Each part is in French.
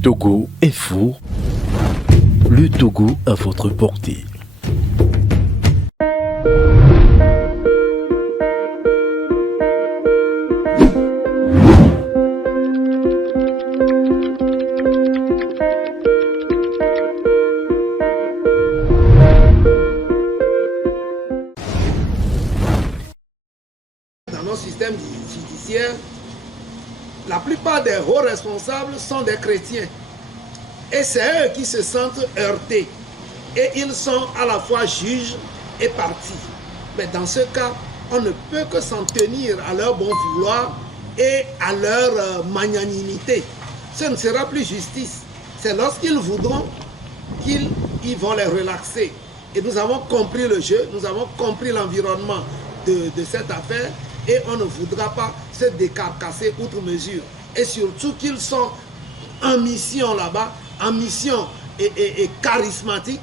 Togo Info, le Togo à votre portée. Dans notre système judiciaire, la plupart des hauts responsables sont des chrétiens. Et c'est eux qui se sentent heurtés. Et ils sont à la fois juges et partis. Mais dans ce cas, on ne peut que s'en tenir à leur bon vouloir et à leur magnanimité. Ce ne sera plus justice. C'est lorsqu'ils voudront qu'ils vont les relaxer. Et nous avons compris le jeu, nous avons compris l'environnement de cette affaire et on ne voudra pas se décarcasser outre mesure. Et surtout qu'ils sont en mission là-bas, en mission et charismatique,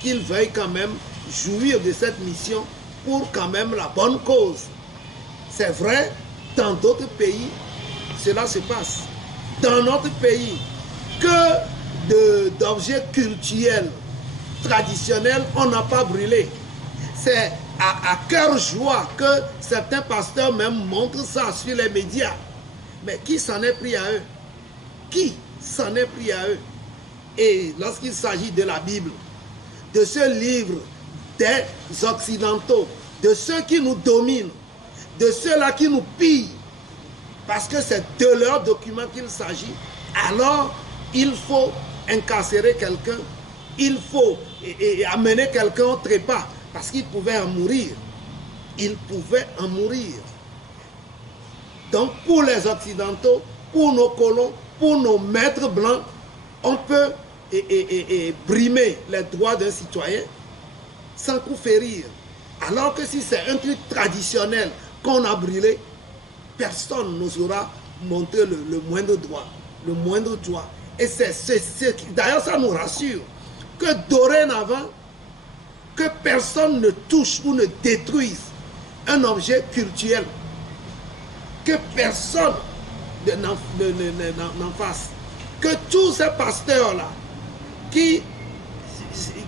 qu'ils veuillent quand même jouir de cette mission pour quand même la bonne cause. C'est vrai, dans d'autres pays, cela se passe. Dans notre pays, que d'objets cultuels traditionnels, on n'a pas brûlé. C'est à cœur joie que certains pasteurs même montrent ça sur les médias. Mais qui s'en est pris à eux? Qui s'en est pris à eux? Et lorsqu'il s'agit de la Bible, de ce livre des Occidentaux, de ceux qui nous dominent, de ceux-là qui nous pillent, parce que c'est de leurs documents qu'il s'agit, alors il faut incarcérer quelqu'un, il faut amener quelqu'un au trépas, parce qu'il pouvait en mourir. Il pouvait en mourir. Donc pour les Occidentaux, pour nos colons, pour nos maîtres blancs, on peut brimer les droits d'un citoyen sans coup férir. Alors que si c'est un truc traditionnel qu'on a brûlé, personne n'osera montrer le moindre droit. Le moindre droit. Et d'ailleurs ça nous rassure que dorénavant, que personne ne touche ou ne détruise un objet culturel. Que personne n'en fasse. Que tous ces pasteurs-là, qui,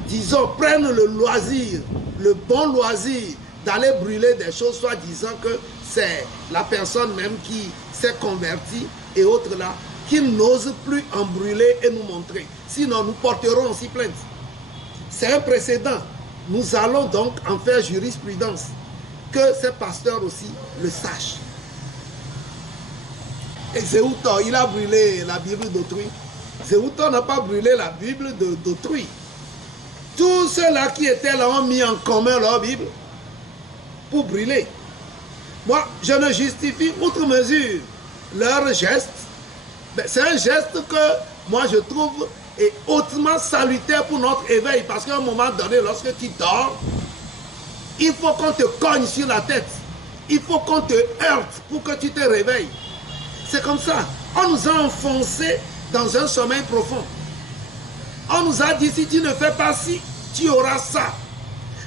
disons, prennent le loisir, le bon loisir d'aller brûler des choses, soit disant que c'est la personne même qui s'est convertie et autres là, qu'ils n'osent plus en brûler et nous montrer. Sinon, nous porterons aussi plainte. C'est un précédent. Nous allons donc en faire jurisprudence. Que ces pasteurs aussi le sachent. Et Zéoutor, il a brûlé la Bible d'autrui. Zéoutor n'a pas brûlé la Bible d'autrui. Tous ceux-là qui étaient là ont mis en commun leur Bible pour brûler. Moi, je ne justifie outre mesure leur geste. C'est un geste que moi je trouve est hautement salutaire pour notre éveil. Parce qu'à un moment donné, lorsque tu dors, il faut qu'on te cogne sur la tête. Il faut qu'on te heurte pour que tu te réveilles. C'est comme ça. On nous a enfoncés dans un sommeil profond. On nous a dit, si tu ne fais pas ci, tu auras ça.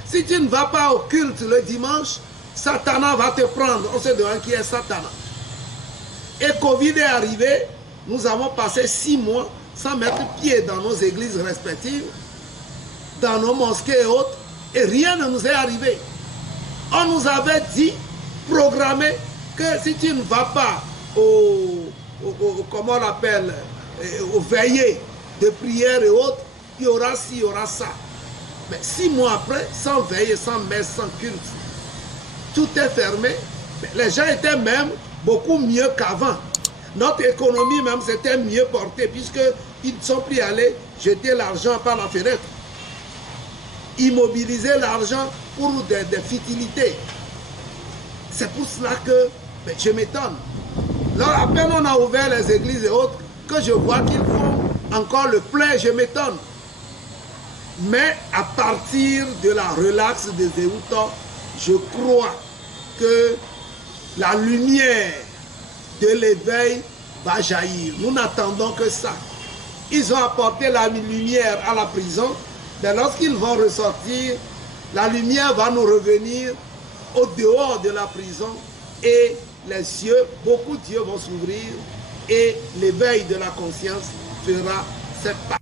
Si tu ne vas pas au culte le dimanche, Satana va te prendre. On sait de qui est Satana. Et Covid est arrivé, nous avons passé 6 mois sans mettre pied dans nos églises respectives, dans nos mosquées et autres, et rien ne nous est arrivé. On nous avait dit, programmé, que si tu ne vas pas comment on appelle, aux veillées de prière et autres, il y aura ci, il y aura ça. Mais 6 mois après, sans veille, sans messe, sans culte, tout est fermé. Les gens étaient même beaucoup mieux qu'avant. Notre économie même s'était mieux portée puisqu'ils sont pris à aller jeter l'argent par la fenêtre. Immobiliser l'argent pour des futilités. C'est pour cela que je m'étonne. À peine on a ouvert les églises et autres, que je vois qu'ils font encore le plein, je m'étonne. Mais à partir de la relaxe de Zéoutor, je crois que la lumière de l'éveil va jaillir. Nous n'attendons que ça. Ils ont apporté la lumière à la prison, mais lorsqu'ils vont ressortir, la lumière va nous revenir au dehors de la prison et les yeux, beaucoup d'yeux vont s'ouvrir et l'éveil de la conscience fera cette partie.